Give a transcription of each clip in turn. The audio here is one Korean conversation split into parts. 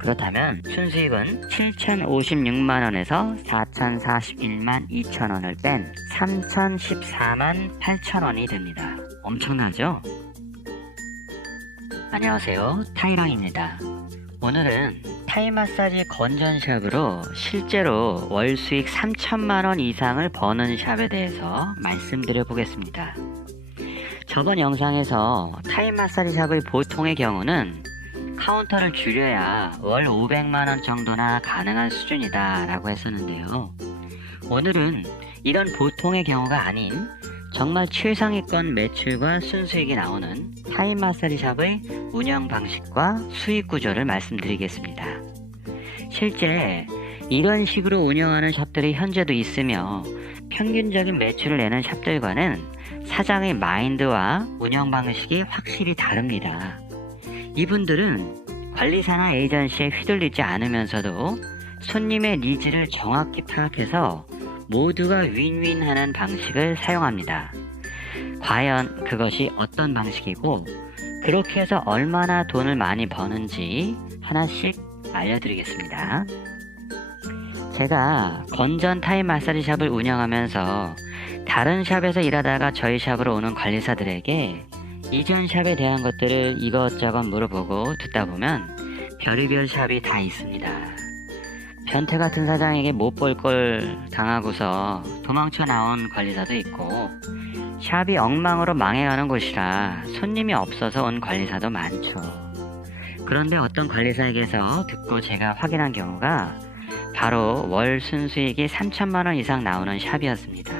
그렇다면 순수익은 7,056만원에서 4,041만 2천원을 뺀 3,014만 8천원이 됩니다. 엄청나죠? 안녕하세요, 타이랑입니다. 오늘은 타이 마사지 건전샵으로 실제로 월 수익 3천만원 이상을 버는 샵에 대해서 말씀드려 보겠습니다. 저번 영상에서 타이 마사지 샵의 보통의 경우는 카운터를 줄여야 월 500만원 정도나 가능한 수준이다 라고 했었는데요. 오늘은 이런 보통의 경우가 아닌 정말 최상위권 매출과 순수익이 나오는 타이 마사지 샵의 운영 방식과 수익 구조를 말씀드리겠습니다. 실제 이런 식으로 운영하는 샵들이 현재도 있으며 평균적인 매출을 내는 샵들과는 사장의 마인드와 운영 방식이 확실히 다릅니다. 이분들은 관리사나 에이전시에 휘둘리지 않으면서도 손님의 니즈를 정확히 파악해서 모두가 윈윈하는 방식을 사용합니다. 과연 그것이 어떤 방식이고 그렇게 해서 얼마나 돈을 많이 버는지 하나씩 알려드리겠습니다. 제가 건전 타이 마사지 샵을 운영하면서 다른 샵에서 일하다가 저희 샵으로 오는 관리사들에게 이전 샵에 대한 것들을 이것저것 물어보고 듣다 보면 별의별 샵이 다 있습니다. 변태 같은 사장에게 못 볼 걸 당하고서 도망쳐 나온 관리사도 있고, 샵이 엉망으로 망해가는 곳이라 손님이 없어서 온 관리사도 많죠. 그런데 어떤 관리사에게서 듣고 제가 확인한 경우가 바로 월 순수익이 3천만원 이상 나오는 샵이었습니다.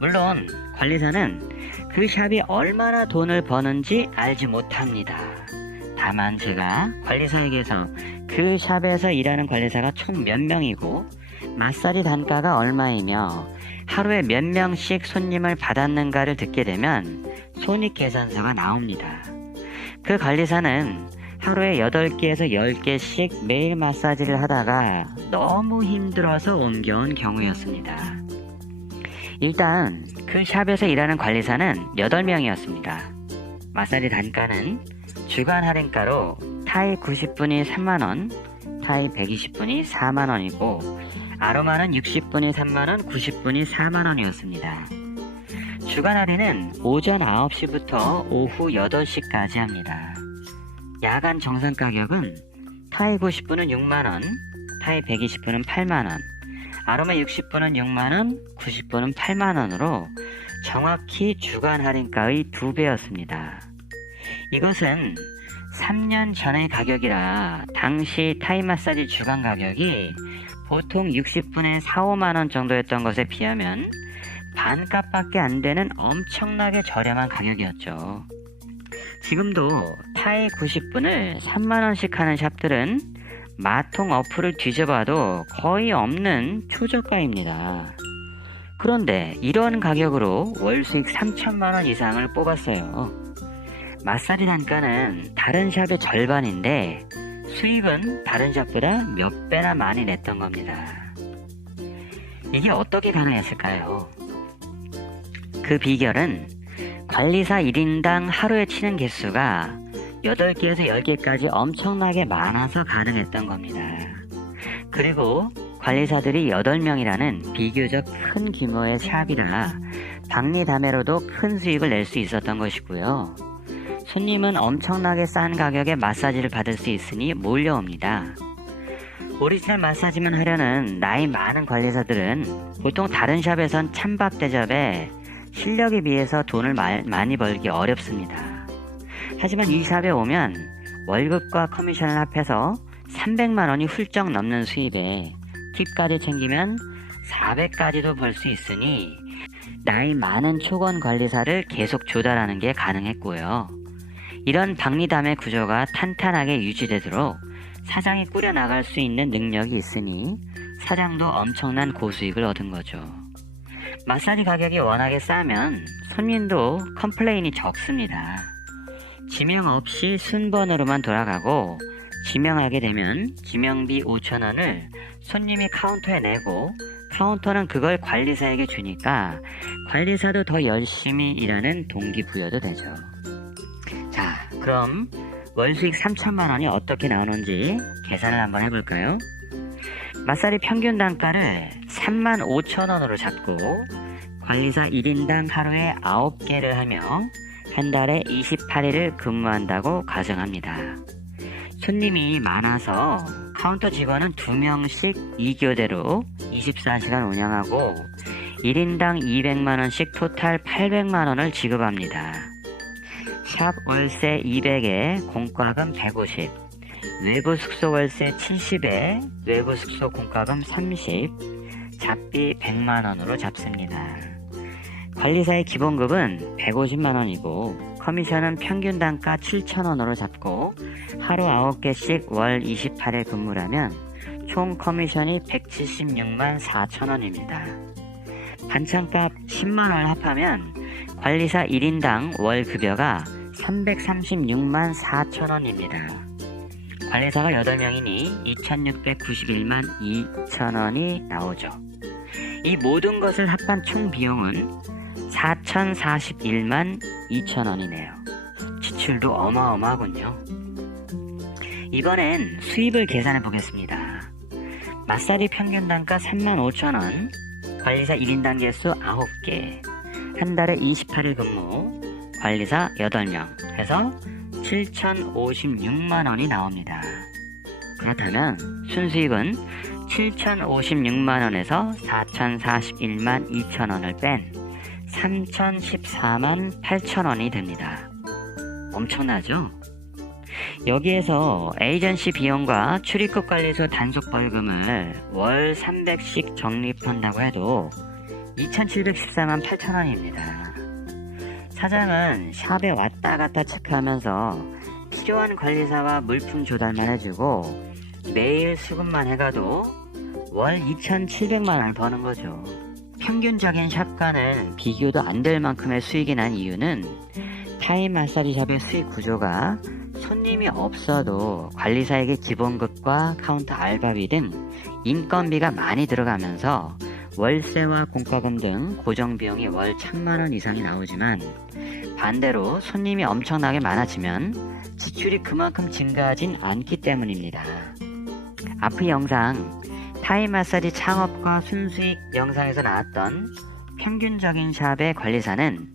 물론 관리사는 그 샵이 얼마나 돈을 버는지 알지 못합니다. 다만 제가 관리사에게서 그 샵에서 일하는 관리사가 총 몇 명이고 마사지 단가가 얼마이며 하루에 몇 명씩 손님을 받았는가를 듣게 되면 손익계산서가 나옵니다. 그 관리사는 하루에 8개에서 10개씩 매일 마사지를 하다가 너무 힘들어서 옮겨온 경우였습니다. 일단 그 샵에서 일하는 관리사는 8명이었습니다. 마사지 단가는 주간 할인가로 타이 90분이 3만원, 타이 120분이 4만원이고 아로마는 60분이 3만원, 90분이 4만원이었습니다. 주간 할인은 오전 9시부터 오후 8시까지 합니다. 야간 정산 가격은 타이 90분은 6만원, 타이 120분은 8만원, 아로마 60분은 6만원, 90분은 8만원으로 정확히 주간 할인가의 2배였습니다. 이것은 3년 전의 가격이라 당시 타이 마사지 주간 가격이 보통 60분에 4, 5만원 정도였던 것에 비하면 반값밖에 안 되는 엄청나게 저렴한 가격이었죠. 지금도 타이 90분을 3만원씩 하는 샵들은 마통 어플을 뒤져봐도 거의 없는 초저가입니다. 그런데 이런 가격으로 월 수익 3천만원 이상을 뽑았어요. 마사지 단가는 다른 샵의 절반인데 수익은 다른 샵보다 몇 배나 많이 냈던 겁니다. 이게 어떻게 가능했을까요? 그 비결은 관리사 1인당 하루에 치는 개수가 8개에서 10개까지 엄청나게 많아서 가능했던 겁니다. 그리고 관리사들이 8명이라는 비교적 큰 규모의 샵이라 박리담회로도 큰 수익을 낼 수 있었던 것이고요. 손님은 엄청나게 싼 가격에 마사지를 받을 수 있으니 몰려옵니다. 오리지널 마사지만 하려는 나이 많은 관리사들은 보통 다른 샵에선 찬밥 대접에 실력에 비해서 돈을 많이 벌기 어렵습니다. 하지만 이 샵에 오면 월급과 커미션을 합해서 300만원이 훌쩍 넘는 수입에 팁까지 챙기면 400까지도 벌 수 있으니 나이 많은 초권 관리사를 계속 조달하는 게 가능했고요. 이런 박리담의 구조가 탄탄하게 유지되도록 사장이 꾸려나갈 수 있는 능력이 있으니 사장도 엄청난 고수익을 얻은 거죠. 마사지 가격이 워낙에 싸면 손님도 컴플레인이 적습니다. 지명 없이 순번으로만 돌아가고 지명하게 되면 지명비 5,000원을 손님이 카운터에 내고 카운터는 그걸 관리사에게 주니까 관리사도 더 열심히 일하는 동기부여도 되죠. 자, 그럼 월 수익 3천만 원이 어떻게 나오는지 계산을 한번 해볼까요? 마사리 평균 단가를 35,000원으로 잡고 관리사 1인당 하루에 9개를 하며 한 달에 28일을 근무한다고 가정합니다. 손님이 많아서 카운터 직원은 2명씩 2교대로 24시간 운영하고 1인당 200만원씩 토탈 800만원을 지급합니다. 샵 월세 200에 공과금 150, 외부 숙소 월세 70에 외부 숙소 공과금 30, 잡비 100만원으로 잡습니다. 관리사의 기본급은 150만원이고 커미션은 평균 단가 7,000원으로 잡고 하루 9개씩 월 28일 근무라면 총 커미션이 176만 4천원입니다. 반찬값 10만원을 합하면 관리사 1인당 월 급여가 336만 4천원입니다. 관리사가 8명이니 2691만 2천원이 나오죠. 이 모든 것을 합한 총 비용은 4041만 2천원이네요. 지출도 어마어마하군요. 이번엔 수입을 계산해 보겠습니다. 마사리 평균 단가 35,000원, 관리사 1인당 개수 9개, 한 달에 28일 근무, 관리사 8명 해서 7,056만원이 나옵니다. 그렇다면 순수익은 7,056만원에서 4,041만 2천원을 뺀 3,014만 8천원이 됩니다. 엄청나죠? 여기에서 에이전시 비용과 출입국 관리소 단속 벌금을 월 300씩 적립한다고 해도 2,714만 8천원입니다. 사장은 샵에 왔다 갔다 체크하면서 필요한 관리사와 물품 조달만 해주고 매일 수급만 해가도 월 2,700만원을 버는 거죠. 평균적인 샵과는 비교도 안 될 만큼의 수익이 난 이유는 타이 마사지 샵의 수익 구조가 손님이 없어도 관리사에게 기본급과 카운터 알바비 등 인건비가 많이 들어가면서 월세와 공과금 등 고정비용이 월 1,000만원 이상이 나오지만 반대로 손님이 엄청나게 많아지면 지출이 그만큼 증가하진 않기 때문입니다. 앞의 영상 타이 마사지 창업과 순수익 영상에서 나왔던 평균적인 샵의 관리사는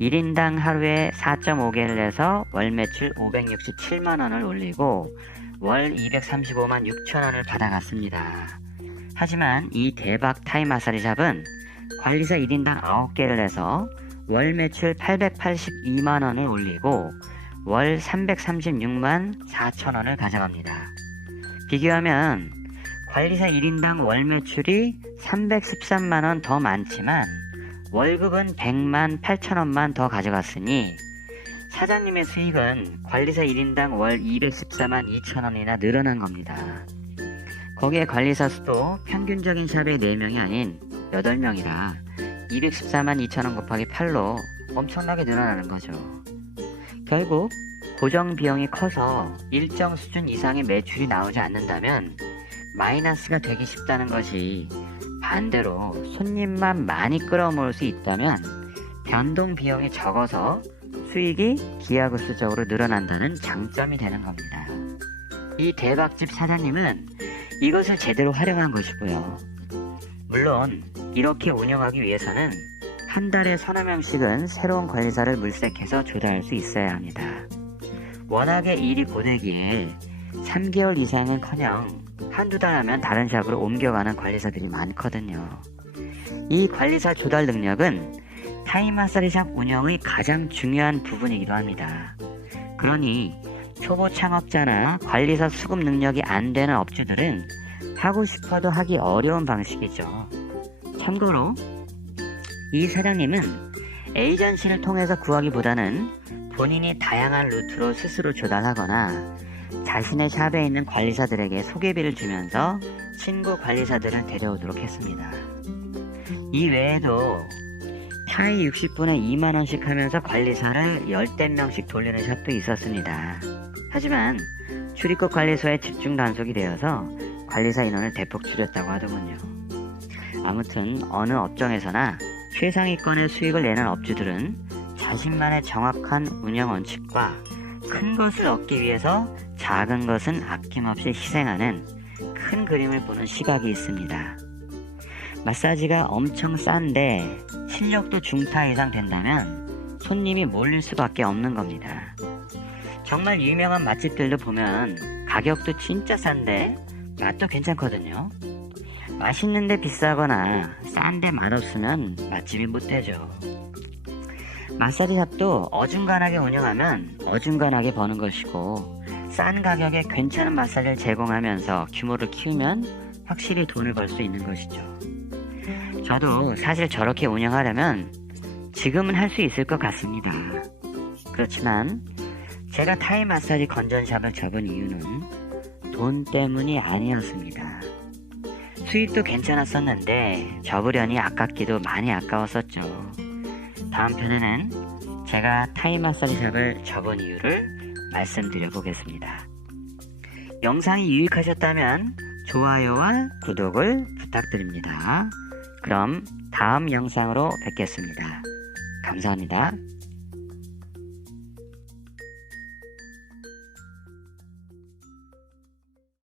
1인당 하루에 4.5개를 내서 월 매출 567만원을 올리고 월 235만 6천원을 받아갔습니다. 하지만 이 대박 타이 마사지 샵은 관리사 1인당 9개를 내서 월 매출 882만원을 올리고 월 336만 4천원을 가져갑니다. 비교하면 관리사 1인당 월 매출이 313만원 더 많지만 월급은 100만 8천원만 더 가져갔으니 사장님의 수익은 관리사 1인당 월 214만 2천원이나 늘어난 겁니다. 거기에 관리사 수도 평균적인 샵의 4명이 아닌 8명이라 214만 2천원 곱하기 8로 엄청나게 늘어나는 거죠. 결국 고정 비용이 커서 일정 수준 이상의 매출이 나오지 않는다면 마이너스가 되기 쉽다는 것이 반대로 손님만 많이 끌어모을 수 있다면 변동 비용이 적어서 수익이 기하급수적으로 늘어난다는 장점이 되는 겁니다. 이 대박집 사장님은 이것을 제대로 활용한 것이고요. 물론 이렇게 운영하기 위해서는 한 달에 서너 명씩은 새로운 관리사를 물색해서 조달할 수 있어야 합니다. 워낙에 일이 고되기에 3개월 이상은커녕 한두 달 하면 다른 샵으로 옮겨가는 관리사들이 많거든요. 이 관리사 조달 능력은 타이 마사지 샵 운영의 가장 중요한 부분이기도 합니다. 그러니 초보 창업자나 관리사 수급 능력이 안 되는 업주들은 하고 싶어도 하기 어려운 방식이죠. 참고로 이 사장님은 에이전시를 통해서 구하기보다는 본인이 다양한 루트로 스스로 조달하거나 자신의 샵에 있는 관리사들에게 소개비를 주면서 친구 관리사들을 데려오도록 했습니다. 이 외에도 타이 60분에 2만원씩 하면서 관리사를 10대명씩 돌리는 샵도 있었습니다. 하지만 출입국 관리소에 집중 단속이 되어서 관리사 인원을 대폭 줄였다고 하더군요. 아무튼 어느 업종에서나 최상위권의 수익을 내는 업주들은 자신만의 정확한 운영 원칙과 큰 것을 얻기 위해서 작은 것은 아낌없이 희생하는 큰 그림을 보는 시각이 있습니다. 마사지가 엄청 싼데 실력도 중타 이상 된다면 손님이 몰릴 수밖에 없는 겁니다. 정말 유명한 맛집들도 보면 가격도 진짜 싼데 맛도 괜찮거든요. 맛있는데 비싸거나 싼데 맛없으면 맛집이 못 되죠. 마사지샵도 어중간하게 운영하면 어중간하게 버는 것이고, 싼 가격에 괜찮은 마사지를 제공하면서 규모를 키우면 확실히 돈을 벌 수 있는 것이죠. 저도 사실 저렇게 운영하려면 지금은 할 수 있을 것 같습니다. 그렇지만 제가 타이 마사지 건전샵을 접은 이유는 돈 때문이 아니었습니다. 수입도 괜찮았었는데 접으려니 아깝기도 많이 아까웠었죠. 다음 편에는 제가 타이 마사지샵을 접은 이유를 말씀드려 보겠습니다. 영상이 유익하셨다면 좋아요와 구독을 부탁드립니다. 그럼 다음 영상으로 뵙겠습니다. 감사합니다.